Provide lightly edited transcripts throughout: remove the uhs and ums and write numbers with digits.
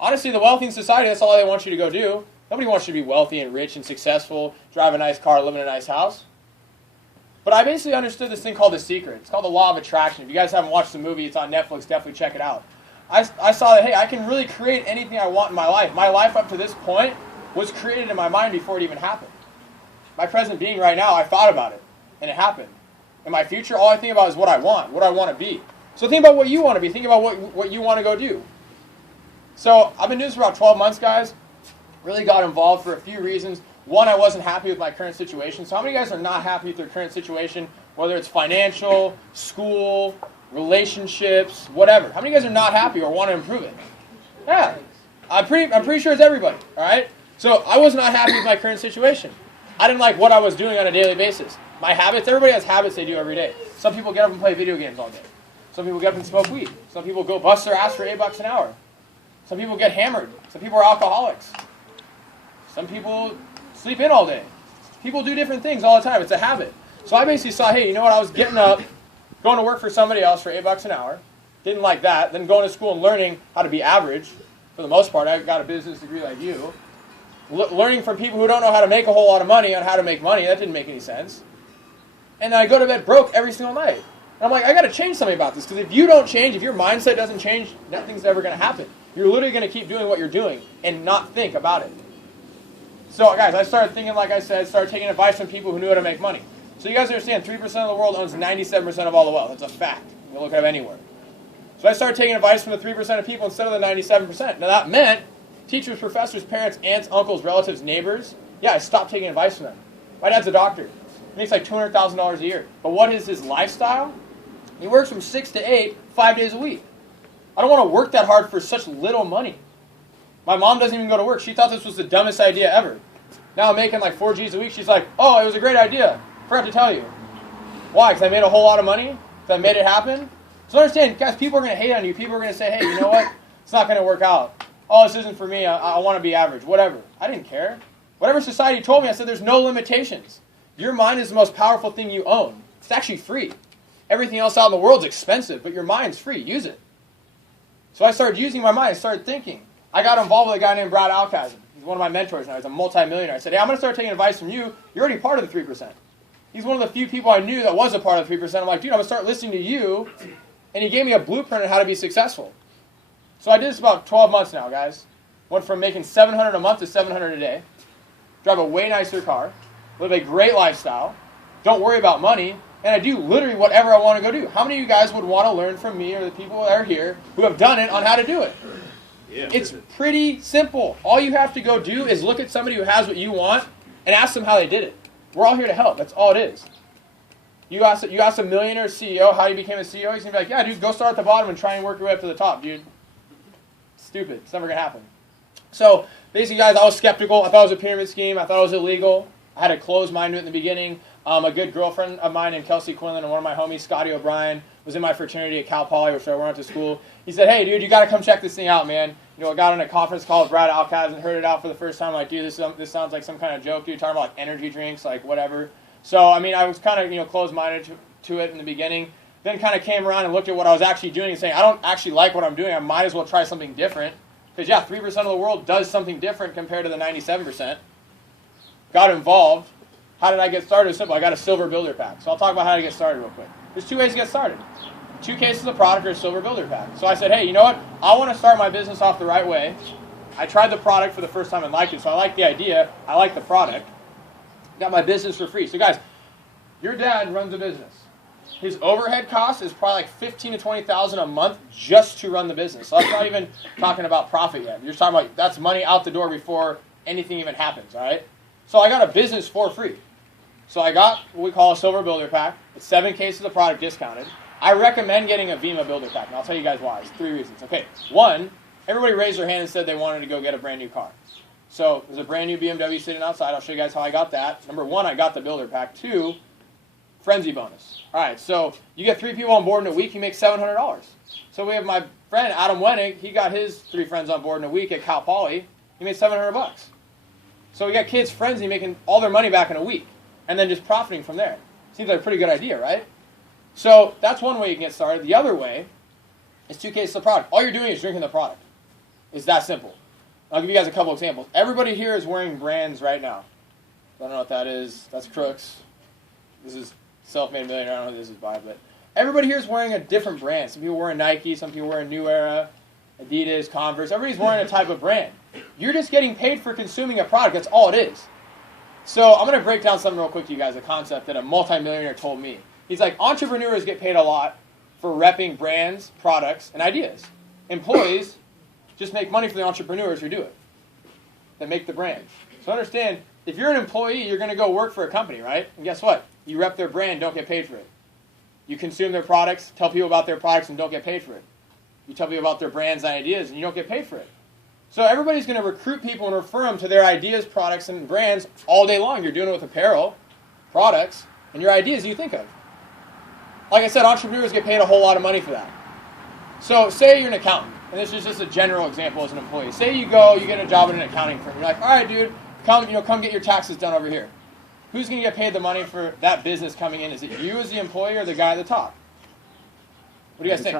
honestly, the wealthy in society, that's all they want you to go do. Nobody wants you to be wealthy and rich and successful, drive a nice car, live in a nice house. But I basically understood this thing called The Secret. It's called the law of attraction. If you guys haven't watched the movie, it's on Netflix. Definitely check it out. I saw that, hey, I can really create anything I want in my life. My life up to this point was created in my mind before it even happened. My present being right now, I thought about it, and it happened. In my future, all I think about is what I want to be. So think about what you want to be. Think about what you want to go do. So I've been doing this for about 12 months, guys. Really got involved for a few reasons. One, I wasn't happy with my current situation. So how many of you guys are not happy with their current situation, whether it's financial, school, relationships, whatever? How many of you guys are not happy or want to improve it? Yeah. I'm pretty sure it's everybody, all right? So I was not happy with my current situation. I didn't like what I was doing on a daily basis. My habits, everybody has habits they do every day. Some people get up and play video games all day. Some people get up and smoke weed. Some people go bust their ass for $8 an hour. Some people get hammered. Some people are alcoholics. Some people sleep in all day. People do different things all the time. It's a habit. So I basically saw, hey, you know what? I was getting up, going to work for somebody else for $8 an hour. Didn't like that. Then going to school and learning how to be average. For the most part, I got a business degree like you. Learning from people who don't know how to make a whole lot of money on how to make money. That didn't make any sense. And then I go to bed broke every single night. And I'm like, I got to change something about this. Because if you don't change, if your mindset doesn't change, nothing's ever going to happen. You're literally going to keep doing what you're doing and not think about it. So, guys, I started thinking, like I said, started taking advice from people who knew how to make money. So you guys understand, 3% of the world owns 97% of all the wealth. That's a fact. You can look it up anywhere. So I started taking advice from the 3% of people instead of the 97%. Now, that meant teachers, professors, parents, aunts, uncles, relatives, neighbors. Yeah, I stopped taking advice from them. My dad's a doctor. He makes like $200,000 a year. But what is his lifestyle? He works from 6 to 8, 5 days a week. I don't want to work that hard for such little money. My mom doesn't even go to work. She thought this was the dumbest idea ever. Now I'm making like 4 G's a week. She's like, oh, it was a great idea. Forgot to tell you. Why? Because I made a whole lot of money? Because I made it happen? So understand, guys, people are going to hate on you. People are going to say, hey, you know what? It's not going to work out. Oh, this isn't for me. I want to be average. Whatever. I didn't care. Whatever society told me, I said there's no limitations. Your mind is the most powerful thing you own. It's actually free. Everything else out in the world is expensive, but your mind's free. Use it. So I started using my mind. I started thinking. I got involved with a guy named Brad Alkazen. He's one of my mentors now. He's a multimillionaire. I said, hey, I'm going to start taking advice from you. You're already part of the 3%. He's one of the few people I knew that was a part of the 3%. I'm like, dude, I'm going to start listening to you. And he gave me a blueprint on how to be successful. So I did this about 12 months now, guys. Went from making $700 a month to $700 a day. Drive a way nicer car. Live a great lifestyle. Don't worry about money. And I do literally whatever I want to go do. How many of you guys would want to learn from me or the people that are here who have done it on how to do it? Yeah. It's pretty simple. All you have to go do is look at somebody who has what you want and ask them how they did it. We're all here to help. That's all it is. You ask a millionaire CEO how he became a CEO, he's going to be like, yeah, dude, go start at the bottom and try and work your way up to the top, dude. Stupid. It's never going to happen. So, basically, guys, I was skeptical. I thought it was a pyramid scheme. I thought it was illegal. I had a closed mind to it in the beginning. A good girlfriend of mine named Kelsey Quinlan and one of my homies, Scotty O'Brien, was in my fraternity at Cal Poly, which I went to school. He said, hey, dude, you got to come check this thing out, man. You know, I got on a conference call with Brad Alkazen, heard it out for the first time. Like, dude, this sounds like some kind of joke, dude. Talking about like energy drinks, like whatever. So, I mean, I was kind of, closed-minded to it in the beginning. Then kind of came around and looked at what I was actually doing and saying, I don't actually like what I'm doing. I might as well try something different. Because, yeah, 3% of the world does something different compared to the 97%. Got involved. How did I get started? It's simple. I got a silver builder pack. So I'll talk about how to get started real quick. There's 2 ways to get started. 2 cases of product or a silver builder pack. So I said, hey, you know what? I want to start my business off the right way. I tried the product for the first time and liked it. So I like the idea. I like the product. Got my business for free. So guys, your dad runs a business. His overhead cost is probably like $15,000 to $20,000 a month just to run the business. So that's not even talking about profit yet. You're talking about that's money out the door before anything even happens, all right? So I got a business for free. So I got what we call a silver builder pack. It's 7 cases of product discounted. I recommend getting a Vima builder pack, and I'll tell you guys why. It's 3 reasons. Okay, 1, everybody raised their hand and said they wanted to go get a brand new car. So there's a brand new BMW sitting outside. I'll show you guys how I got that. Number 1, I got the builder pack. 2, frenzy bonus. All right, so you get 3 people on board in a week, you make $700. So we have my friend Adam Wenning. He got his 3 friends on board in a week at Cal Poly. He made $700. So we got kids frenzy making all their money back in a week, and then just profiting from there. Seems like a pretty good idea, right? So that's one way you can get started. The other way is 2 cases of product. All you're doing is drinking the product. It's that simple. I'll give you guys a couple examples. Everybody here is wearing brands right now. I don't know what that is. That's Crooks. This is Self-Made Millionaire. I don't know who this is by, but everybody here is wearing a different brand. Some people wearing Nike, some people wearing New Era, Adidas, Converse. Everybody's wearing a type of brand. You're just getting paid for consuming a product. That's all it is. So I'm going to break down something real quick to you guys, a concept that a multimillionaire told me. He's like, entrepreneurs get paid a lot for repping brands, products, and ideas. Employees just make money for the entrepreneurs who do it, that make the brand. So understand, if you're an employee, you're going to go work for a company, right? And guess what? You rep their brand, don't get paid for it. You consume their products, tell people about their products, and don't get paid for it. You tell people about their brands and ideas, and you don't get paid for it. So everybody's going to recruit people and refer them to their ideas, products, and brands all day long. You're doing it with apparel, products, and your ideas you think of. Like I said, entrepreneurs get paid a whole lot of money for that. So say you're an accountant, and this is just a general example as an employee. Say you get a job in an accounting firm. You're like, all right, dude, come get your taxes done over here. Who's going to get paid the money for that business coming in? Is it you as the employee or the guy at the top? What do you guys think?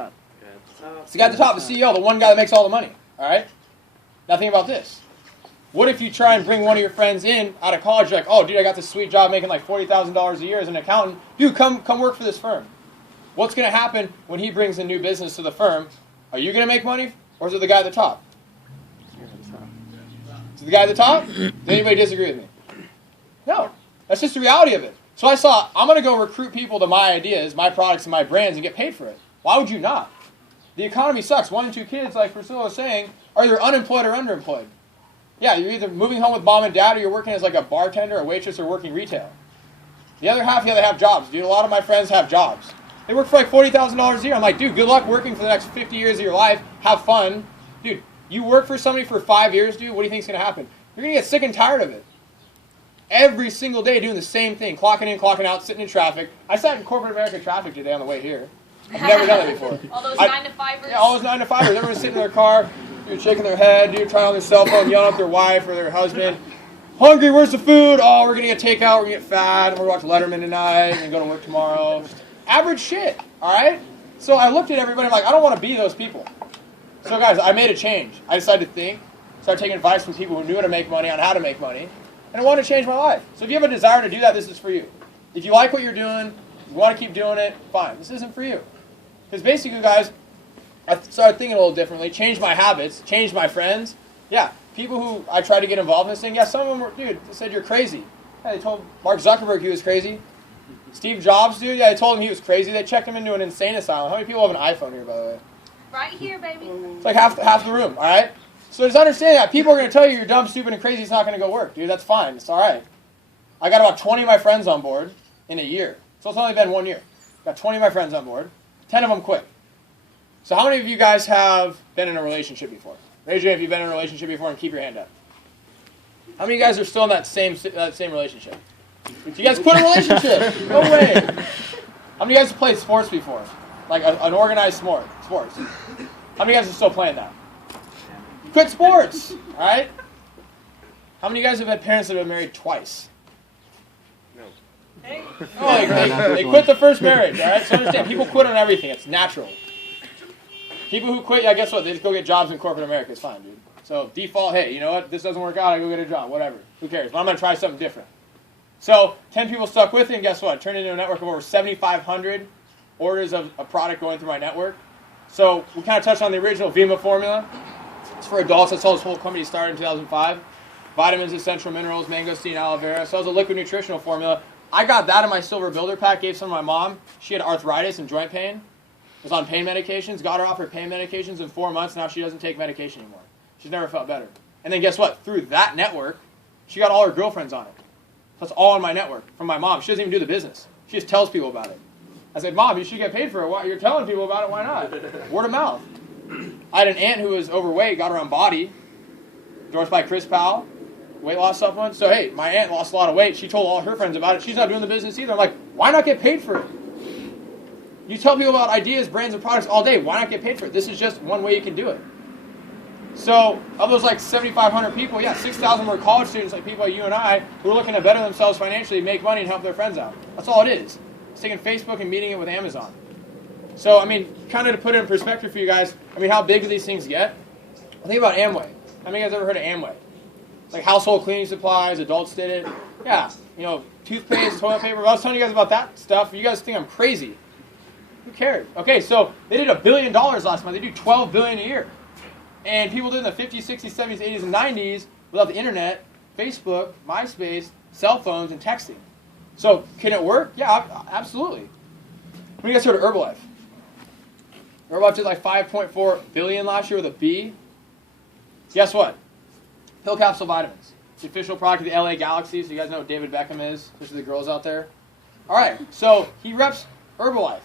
It's the guy at the top, the CEO, the one guy that makes all the money. All right? Now think about this. What if you try and bring one of your friends in out of college? You're like, oh, dude, I got this sweet job making like $40,000 a year as an accountant. Dude, come work for this firm. What's going to happen when he brings a new business to the firm? Are you going to make money, or is it the guy at the top? Is it the guy at the top? Does anybody disagree with me? No. That's just the reality of it. So I saw, I'm going to go recruit people to my ideas, my products, and my brands and get paid for it. Why would you not? The economy sucks. 1 in 2 kids, like Priscilla was saying, are either unemployed or underemployed. Yeah, you're either moving home with mom and dad, or you're working as like a bartender, a waitress, or working retail. The other half, yeah, they have jobs. Dude, a lot of my friends have jobs. They work for like $40,000 a year. I'm like, dude, good luck working for the next 50 years of your life. Have fun. Dude, you work for somebody for 5 years, dude, what do you think is going to happen? You're going to get sick and tired of it. Every single day doing the same thing, clocking in, clocking out, sitting in traffic. I sat in corporate America traffic today on the way here. I've never done that before. All those 9-to-5ers? Yeah, all those 9-to-5ers. Everyone's sitting in their car, dude, shaking their head, dude, trying on their cell phone, yelling at their wife or their husband. Hungry, where's the food? Oh, we're going to get takeout, we're going to get fat, and we're going to watch Letterman tonight, and go to work tomorrow. Just average shit, all right? So I looked at everybody, I'm like, I don't want to be those people. So guys, I made a change. I decided to think, started taking advice from people who knew how to make money on how to make money, and I wanted to change my life. So if you have a desire to do that, this is for you. If you like what you're doing, you want to keep doing it, fine. This isn't for you. Because basically, guys, I started thinking a little differently, changed my habits, changed my friends. Yeah, people who I tried to get involved in this thing, yeah, some of them were, dude, they said you're crazy. Yeah, they told Mark Zuckerberg he was crazy. Steve Jobs, dude, yeah, they told him he was crazy. They checked him into an insane asylum. How many people have an iPhone here, by the way? Right here, baby. It's like half the room, all right? So just understand that. People are going to tell you you're dumb, stupid, and crazy. It's not going to go work. Dude, that's fine. It's all right. I got about 20 of my friends on board in a year. So it's only been 1 year. Got 20 of my friends on board. 10 of them quit. So how many of you guys have been in a relationship before? Raise your hand if you've been in a relationship before and keep your hand up. How many of you guys are still in that same relationship? You guys quit a relationship. No way. How many of you guys have played sports before? Like an organized sports? How many of you guys are still playing that? Quit sports, all right? How many of you guys have had parents that have been married twice? No. Hey. Oh, they quit the first marriage, all right? So understand, people quit on everything. It's natural. People who quit, yeah, guess what? They just go get jobs in corporate America. It's fine, dude. So default, hey, you know what? This doesn't work out. I go get a job, whatever. Who cares? But I'm going to try something different. So 10 people stuck with it, and guess what? It turned into a network of over 7,500 orders of a product going through my network. So we kind of touched on the original Vima formula. It's for adults. That's how this whole company started in 2005. Vitamins, essential minerals, mangosteen, aloe vera. So it was a liquid nutritional formula. I got that in my silver builder pack, gave some to my mom. She had arthritis and joint pain. Was on pain medications. Got her off her pain medications in 4 months. Now she doesn't take medication anymore. She's never felt better. And then guess what? Through that network, she got all her girlfriends on it. So it's all on my network from my mom. She doesn't even do the business. She just tells people about it. I said, Mom, you should get paid for it. Why? You're telling people about it. Why not? Word of mouth. I had an aunt who was overweight, got her on Body, endorsed by Chris Powell, weight loss supplements. So, hey, my aunt lost a lot of weight. She told all her friends about it. She's not doing the business either. I'm like, why not get paid for it? You tell people about ideas, brands, and products all day. Why not get paid for it? This is just one way you can do it. So, of those like 7,500 people, yeah, 6,000 were college students like people like you and I who are looking to better themselves financially, make money, and help their friends out. That's all it is. It's taking Facebook and meeting it with Amazon. So, I mean, kind of to put it in perspective for you guys, I mean, how big do these things get? Think about Amway. How many of you guys ever heard of Amway? Like household cleaning supplies, adults did it. Yeah, toothpaste, toilet paper. I was telling you guys about that stuff. You guys think I'm crazy. Who cares? Okay, so they did $1 billion last month. They do $12 billion a year. And people did in the 50s, 60s, 70s, 80s, and 90s without the internet, Facebook, MySpace, cell phones, and texting. So can it work? Yeah, absolutely. When you guys heard of Herbalife? Herbalife did like $5.4 billion last year with a B. Guess what? Pill capsule vitamins. It's the official product of the LA Galaxy, so you guys know what David Beckham is, especially the girls out there. All right, so he reps Herbalife.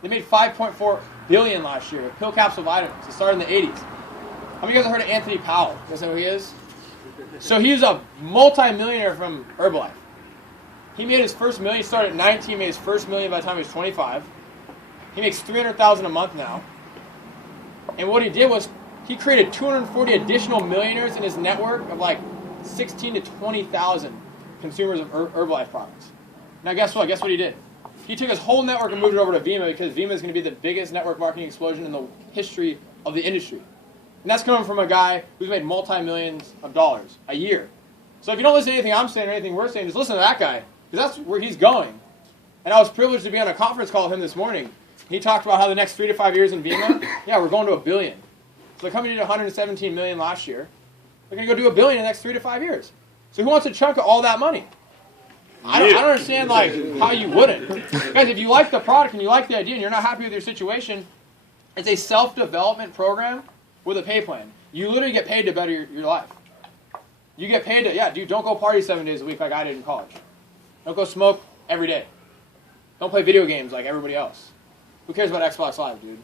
They made $5.4 billion last year with pill capsule vitamins. It started in the 80s. How many of you guys have heard of Anthony Powell? You guys know who he is? So he's a multi-millionaire from Herbalife. He made his first million. He started at 19, made his first million by the time he was 25. He makes $300,000 a month now. And what he did was he created 240 additional millionaires in his network of like 16 to 20,000 consumers of Herbalife products. Now guess what? Guess what he did? He took his whole network and moved it over to Vima because Vima is going to be the biggest network marketing explosion in the history of the industry. And that's coming from a guy who's made multi-millions of dollars a year. So if you don't listen to anything I'm saying or anything we're saying, just listen to that guy because that's where he's going. And I was privileged to be on a conference call with him this morning. He talked about how the next 3 to 5 years in Vima, yeah, we're going to $1 billion. So the company did $117 million last year. They're going to go do $1 billion in the next 3 to 5 years. So who wants a chunk of all that money? I don't understand like how you wouldn't. Guys, if you like the product and you like the idea and you're not happy with your situation, it's a self-development program with a pay plan. You literally get paid to better your life. You get paid to, yeah, dude, don't go party 7 days a week like I did in college. Don't go smoke every day. Don't play video games like everybody else. Who cares about Xbox Live, dude?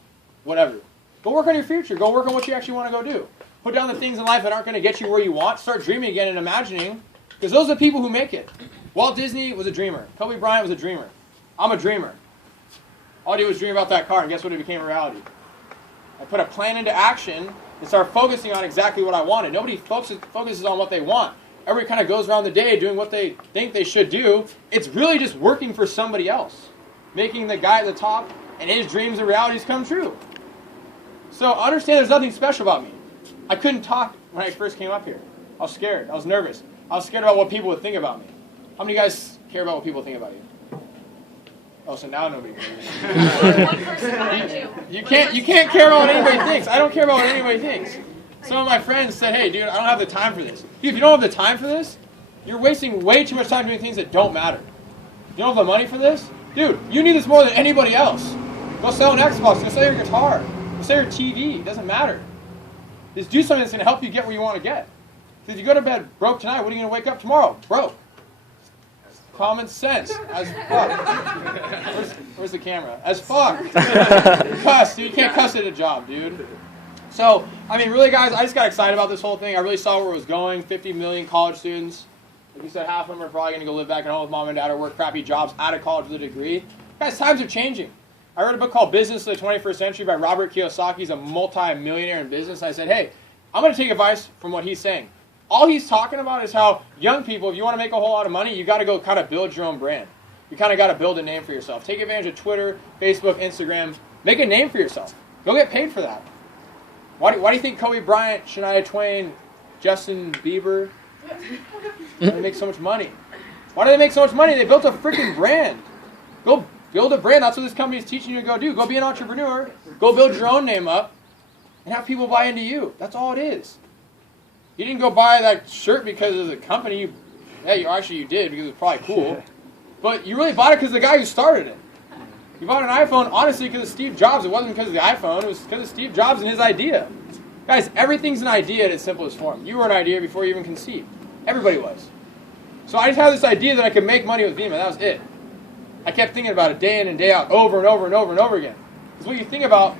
Whatever. Go work on your future. Go work on what you actually want to go do. Put down the things in life that aren't going to get you where you want. Start dreaming again and imagining. Because those are the people who make it. Walt Disney was a dreamer. Kobe Bryant was a dreamer. I'm a dreamer. All I did was dream about that car, and guess what? It became a reality. I put a plan into action and started focusing on exactly what I wanted. Nobody focuses on what they want. Everybody kind of goes around the day doing what they think they should do. It's really just working for somebody else. Making the guy at the top and his dreams and realities come true. So understand there's nothing special about me. I couldn't talk when I first came up here. I was scared. I was nervous. I was scared about what people would think about me. How many of you guys care about what people think about you? Oh, so now nobody cares. One person behind you. You can't care about what anybody thinks. I don't care about what anybody thinks. Some of my friends said, hey, dude, I don't have the time for this. Dude, if you don't have the time for this, you're wasting way too much time doing things that don't matter. You don't have the money for this? Dude, you need this more than anybody else. Go sell an Xbox. Go sell your guitar. Go sell your TV. It doesn't matter. Just do something that's going to help you get where you want to get. Because if you go to bed broke tonight, what are you going to wake up tomorrow? Broke. Common sense. As fuck. Where's the camera? As fuck. Cuss, dude. You can't cuss at a job, dude. So, I mean, really, guys, I just got excited about this whole thing. I really saw where it was going. 50 million college students. Like you said, half of them are probably going to go live back at home with mom and dad or work crappy jobs out of college with a degree. Guys, times are changing. I read a book called Business of the 21st Century by Robert Kiyosaki. He's a multi-millionaire in business. I said, hey, I'm going to take advice from what he's saying. All he's talking about is how young people, if you want to make a whole lot of money, you got to go kind of build your own brand. You kind of got to build a name for yourself. Take advantage of Twitter, Facebook, Instagram. Make a name for yourself. Go get paid for that. Why do you think Kobe Bryant, Shania Twain, Justin Bieber, they make so much money? Why do they make so much money? They built a freaking brand. Go build a brand. That's what this company is teaching you to go do. Go be an entrepreneur. Go build your own name up and have people buy into you. That's all it is. You didn't go buy that shirt because of the company. You did because it was probably cool. But you really bought it because of the guy who started it. You bought an iPhone, honestly, because of Steve Jobs. It wasn't because of the iPhone. It was because of Steve Jobs and his idea. Guys, everything's an idea at its simplest form. You were an idea before you even conceived. Everybody was. So I just had this idea that I could make money with Vima. That was it. I kept thinking about it day in and day out, over and over and over and over again. Because what you think about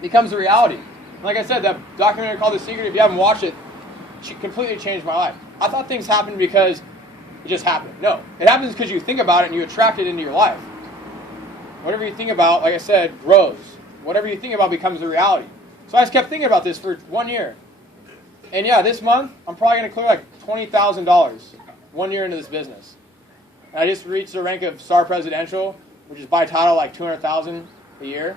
becomes a reality. And like I said, that documentary called The Secret, if you haven't watched it, completely changed my life. I thought things happened because it just happened. No. It happens because you think about it and you attract it into your life. Whatever you think about, like I said, grows. Whatever you think about becomes a reality. So I just kept thinking about this for 1 year. And yeah, this month, I'm probably going to clear like $20,000 1 year into this business. And I just reached the rank of Star Presidential, which is by title like $200,000 a year.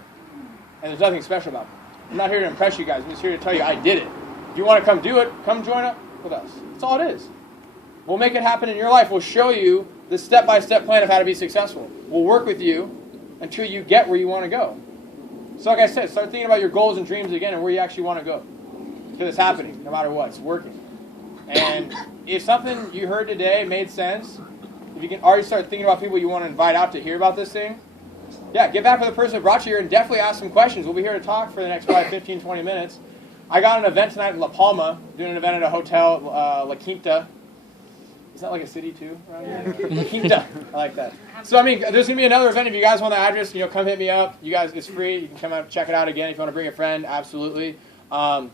And there's nothing special about it. I'm not here to impress you guys. I'm just here to tell you I did it. If you want to come do it, come join up with us. That's all it is. We'll make it happen in your life. We'll show you the step-by-step plan of how to be successful. We'll work with you until you get where you want to go. So like I said, start thinking about your goals and dreams again and where you actually want to go. Because it's happening, no matter what. It's working. And if something you heard today made sense, if you can already start thinking about people you want to invite out to hear about this thing, yeah, get back with the person that brought you here and definitely ask some questions. We'll be here to talk for the next probably 15, 20 minutes. I got an event tonight in La Palma, doing an event at a hotel, La Quinta. Is that like a city too? Around here? La Quinta. I like that. So, I mean, there's going to be another event. If you guys want the address, come hit me up. You guys, it's free. You can come out, check it out again. If you want to bring a friend, absolutely. But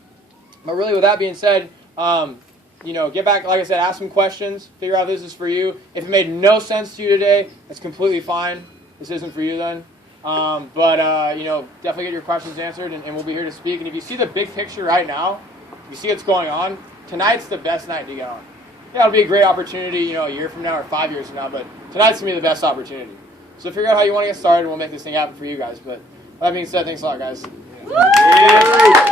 really, with that being said, get back, like I said, ask some questions. Figure out if this is for you. If it made no sense to you today, that's completely fine. This isn't for you then. Definitely get your questions answered, and we'll be here to speak. And if you see the big picture right now, if you see what's going on, tonight's the best night to get on. Yeah, it'll be a great opportunity, a year from now or 5 years from now, but tonight's going to be the best opportunity. So figure out how you want to get started, and we'll make this thing happen for you guys. But that being said, thanks a lot, guys.